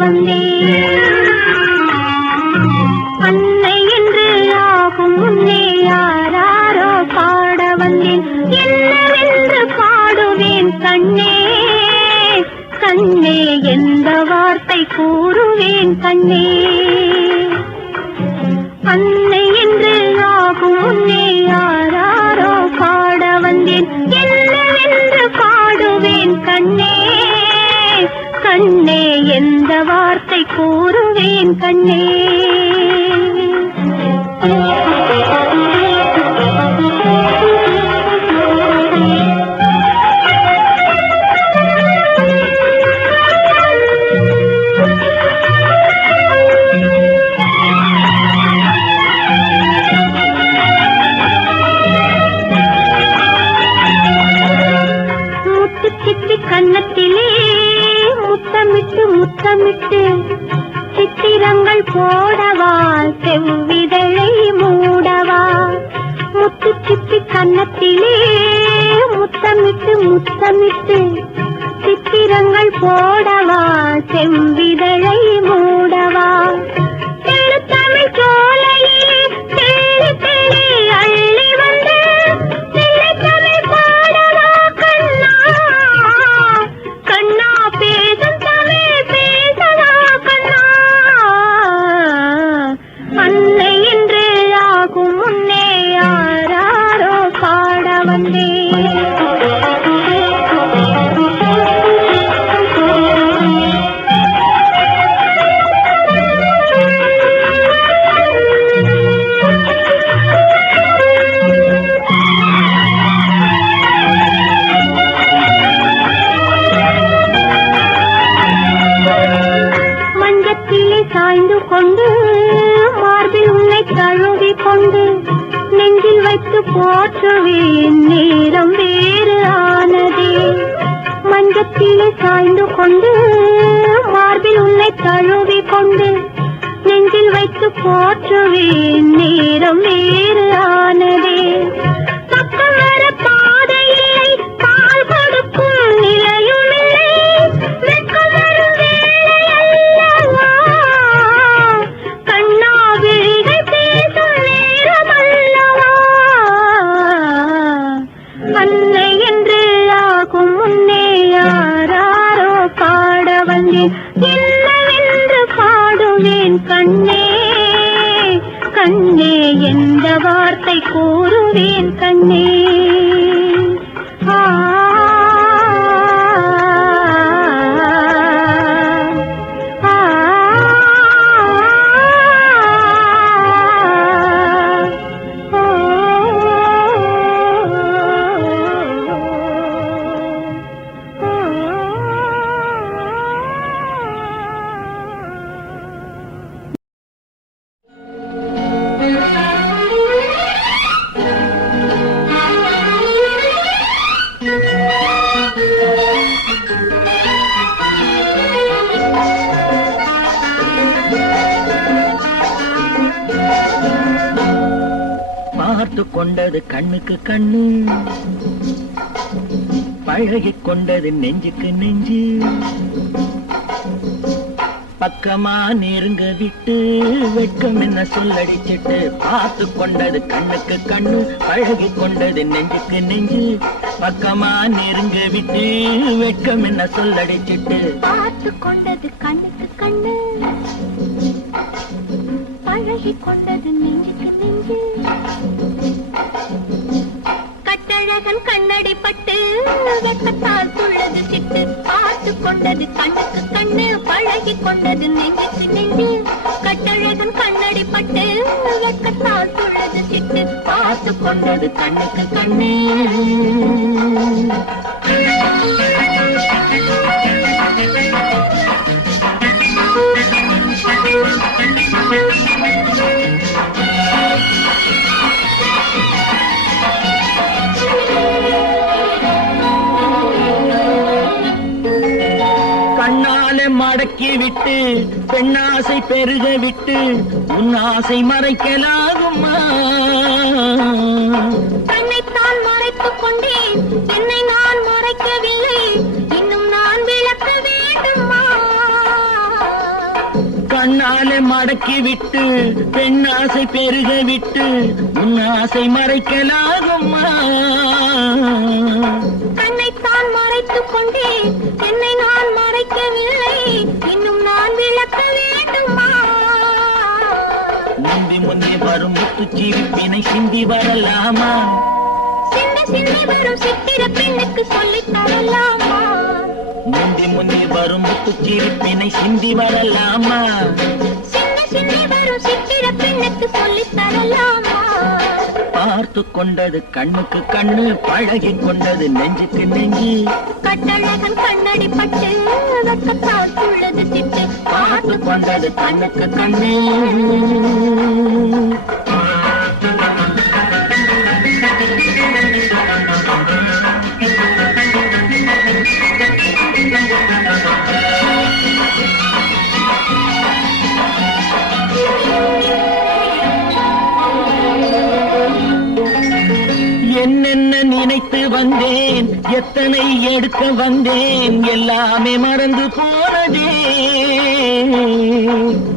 வந்தேன். அன்னை என்று ஆகும் முன்னே யாராரோ பாட வந்தேன். என்னவென்று பாடுவேன் கண்ணே கண்ணே, எந்த வார்த்தை கூறுவேன் கண்ணே. அன்னை என்று ஆகும் முன்னே யாராரோ பாட வந்தேன். என்னவென்று பாடுவேன் கண்ணே கண்ணே, எந்த வார்த்தை கூறுவேன் கண்ணே. கன்னத்திலே முத்தமிட்டு முத்தமிட்டு சித்திரங்கள் போடவா, செவ்விதழை மூடவா. முத்து சிப்பி கன்னத்திலே முத்தமிட்டு முத்தமிட்டு சித்திரங்கள் போடவா, செவ்விதழை மூடவா. தமிழ் சோலையிலே தேடி தேடி அள்ளி வந்து தமிழ் பாடவா கண்ணா கண்ணா, பேசும் தமிழ் பேசவா கண்ணா. அன்னை என்று ஆகும் முன்னே யாராரோ பாட வந்தேன். சாய்ந்து கொண்டு மார்பில் உன்னை தழுவி கொண்டு நெஞ்சில் வைத்து போற்றுவேன், நேரம் வேறு ஆனதே. மஞ்சத்திலே சாய்ந்து கொண்டு மார்பில் உன்னை தழுவி கொண்டு நெஞ்சில் வைத்து போற்றுவேன், நேரம் வேறு ஆனதே. பக்கம் வர பாதையில்லை, பால் கொடுக்கும் நிலையும் இல்லை, வெட்கம் வரும் வேலையல்லவா கண்ணா, விழிகள் பேசும் நேரமல்லவா. அன்னை என்று ஆகும் முன்னே யாராரோ பாட வந்தேன். என்னவென்று பாடுவேன் கண்ணே கண்ணே, எந்த வார்த்தை கூறுவேன் கண்ணே. பார்த்து கொண்டது கண்ணுக்கு கண்ணு, பழகிக் கொண்டது நெஞ்சுக்கு நெஞ்சு. பக்கமா நெருங்க விட்டு வெட்கம் என்ன சொல்லடிச்சிட்டு, பார்த்து கொண்டது கண்ணுக்கு கண்ணு, பழகிக் கொண்டது நெஞ்சுக்கு நெஞ்சு. பக்கமா நெருங்க விட்டு வெட்கம் என்ன சொல்லடிச்சிட்டு, பார்த்து கொண்டது கண்ணுக்கு கண்ணு, பழகிக் கொண்டது நெஞ்சுக்கு நெஞ்சு. கட்டழகன் கண்ணடி பட்டு வெப்பத்தால் துள்ளது சிட்டு, பார்த்து கொண்டது கண்ணுக்கு கண்ணு, பழகிக் கொண்டது நெஞ்சுக்கு நெஞ்சு. கட்டழகன் கண்ணடி பட்டு வெப்பத்தால் துள்ளது சிட்டு, பார்த்து கொண்டது கண்ணுக்கு கண்ணு. கண்ணாலே மடக்கி விட்டு பெண்ணாசை பெருக விட்டு உன் ஆசை மறைக்கலாகுமா? தன்னைத்தான் மறைத்துக் கொண்டேன், என்னை நான் மறைக்கவில்லை, இன்னும் நான் விளக்க வேண்டுமா? கண்ணாலே மடக்கி விட்டு பெண்ணாசை பெருக விட்டு உன் ஆசை மறைக்கலாகுமா? கண்ணைத்தான் மறைத்துக் கொண்டேன், என்னை நான் மறைக்கவில்லை, இன்னும் நான் விளக்க வேண்டுமா? முந்தி முந்தி வரும் முத்துச்சிரிப்பினை சிந்தி வரலாமா? சிந்தி சிந்தி வரும் சித்திர பெண்ணுக்கு சொல்லித் தரலாமா? முந்தி முந்தி வரும் முத்துச்சிரிப்பினை சிந்தி வரலாமா? சிந்தி சிந்தி வரும் சித்திர பெண்ணுக்கு சொல்லித் தரலாமா? பார்த்து கொண்டது கண்ணுக்கு கண்ணு, பழகி கொண்டது நெஞ்சுக்கு நெஞ்சு. கட்டழகன் கண்ணடி பட்டு வெட்கத்தால் துள்ளது திட்டு, பார்த்து கொண்டது கண்ணுக்கு கண்ணு. என்னென்ன நினைத்து வந்தேன், எத்தனை எடுக்க வந்தேன், எல்லாமே மறந்து போனதே.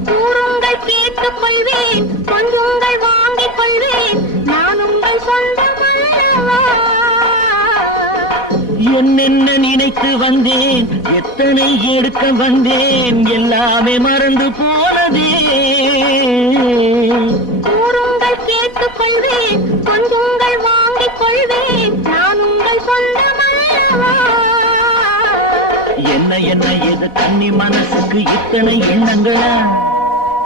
கூறுங்கள் கேட்டுக் கொள்வேன், கொஞ்சுங்கள் வாங்கிக் கொள்வேன், நான் உங்கள் சொந்தமல்லவா? என்னென்ன நினைத்து வந்தேன், எத்தனை எடுக்க வந்தேன், எல்லாமே மறந்து போனதே. கூறுங்கள் கேட்டுக் கொள்வேன், கொஞ்சுங்கள் வாங்கிக் கொள்வேன், நான் உங்கள் சொந்தமல்லவா? என்ன என்ன எது கன்னி மனசுக்கு இத்தனை எண்ணங்களா?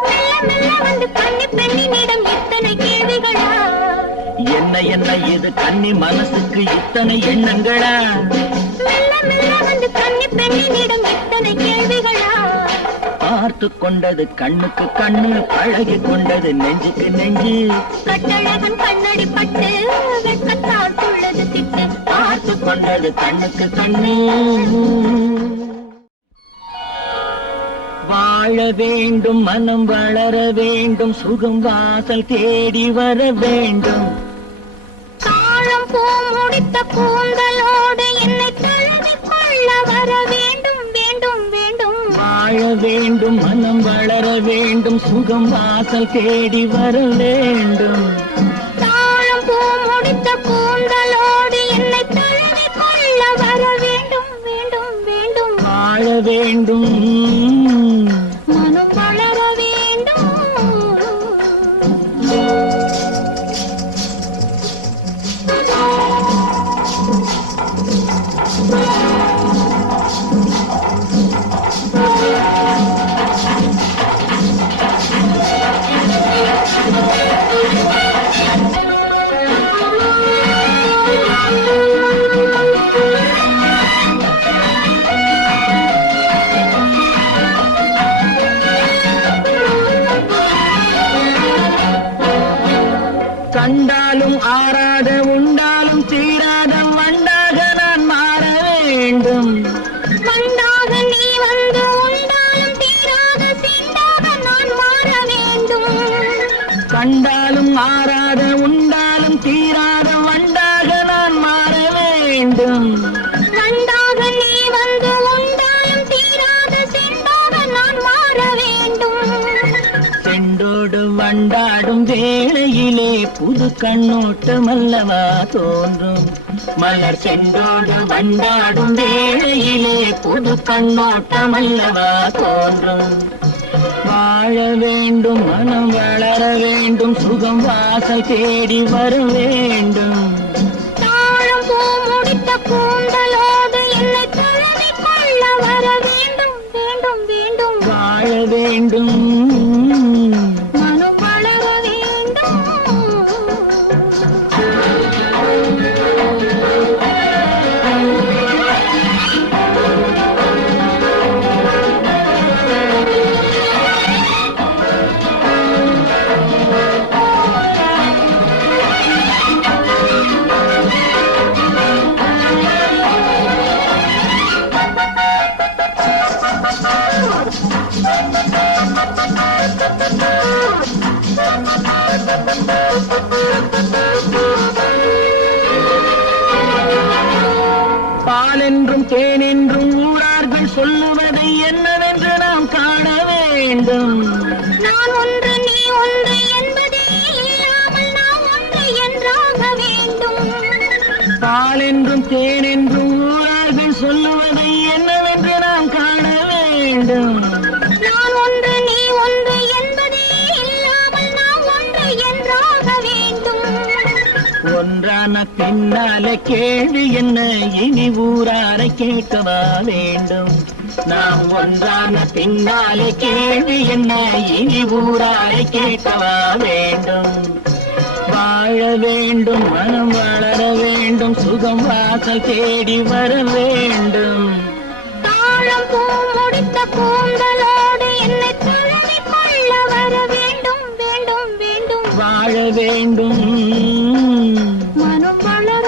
மெல்ல மெல்ல வந்து கன்னி பெண்ணினிடம் இத்தனை கேள்விகளா? என்ன என்ன எது கன்னி மனசுக்கு இத்தனை எண்ணங்களா? மெல்ல மெல்ல வந்து கன்னி பெண்ணினிடம் இத்தனை கேள்விகளா? பார்த்து கொண்டது கண்ணுக்கு கண்ணு, பழகி கொண்டது நெஞ்சுக்கு நெஞ்சு. கட்டழகன் கண்ணடி பட்டு வெட்கத்தால் துள்ளது திட்டு, பார்த்து கொண்டது கண்ணுக்கு கண்ணு. வாழ வேண்டும், மனம் வளர வேண்டும், சுகம் வாசல் தேடி வர வேண்டும். காலம் பூ முடித்த கூந்தலோடு என்னை தழுவிக் கொள்ள வர வேண்டும், வேண்டும், வேண்டும். வாழ வேண்டும், மனம் வளர வேண்டும், சுகம் வாசல் தேடி வர வேண்டும். காலம் பூ முடித்த கூந்தலோடு என்னை தழுவிக் கொள்ள வர வேண்டும், வேண்டும், வேண்டும். வாழ வேண்டும், மனம் வளர வேண்டும். கண்டாலும் ஆறாத உண்டாலும் தீராத வண்டாக நான் மாற வேண்டும். வண்டாக நீ வந்து உண்டாலும் தீராத சீண்டாக நான் மாற வேண்டும். கண்டாலும் ஆறாத உண்டாலும் தீராத வண்டாக நான் மாற வேண்டும். வண்டாக நீ வந்து உண்டாலும் தீராத செண்டாக நான் மாற வேண்டும். செண்டோடு வண்டாடும் வேளையிலே புது கண்ணோட்டம் அல்லவா தோன்றும். மலர் செண்டோடு வண்டாடும் வேளையிலே புது கண்ணோட்டம் அல்லவா தோன்றும். வாழ வேண்டும், மனம் வளர வேண்டும், சுகம் வாசல் தேடி வர வேண்டும். தாழம் பூ முடித்த கூந்தலோடு என்னை தழுவிக் கொள்ள வர வேண்டும், வேண்டும், வேண்டும். வாழ வேண்டும், மனம் வளர வேண்டும். பாலென்றும் தேனென்றும் ஊரார்கள் சொல்லுவதை என்னவென்று நாம் காண வேண்டும். பின்னால கேள்வி என்ன இனி ஊராரை கேட்கவா வேண்டும் நாம் ஒன்றான பின்னாலே கேள்வி என்ன இனி ஊராரை கேட்கவா வேண்டும் வாழ வேண்டும் மனம் வளர வேண்டும் சுகம் வாசல் தேடி வர வேண்டும் தாழம் பூ முடித்த கூந்தலோடு என்னை தழுவி கொள்ள வர வேண்டும் வேண்டும் வேண்டும் வாழ வேண்டும் மனம் வளர